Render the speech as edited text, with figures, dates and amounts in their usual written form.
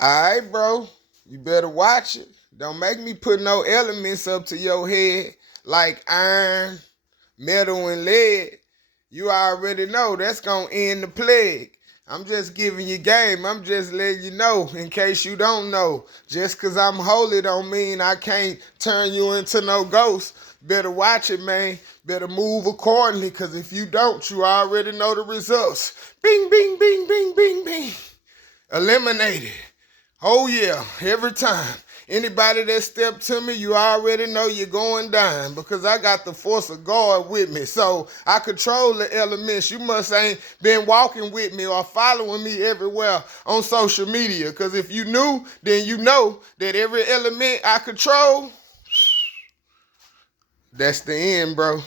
All right, bro. You better watch it. Don't make me put no elements up to your head like iron, metal, and lead. You already know that's gonna end the plague. I'm just giving you game. I'm just letting you know in case you don't know. Just cause I'm holy don't mean I can't turn you into no ghost. Better watch it, man. Better move accordingly, cause if you don't, you already know the results. Bing, bing, bing, bing, bing, bing. Eliminated. Oh yeah, every time. Anybody that step to me, you already know you're going down because I got the force of God with me. So I control the elements. You must ain't been walking with me or following me everywhere on social media. Because if you knew, then you know that every element I control, that's the end, bro.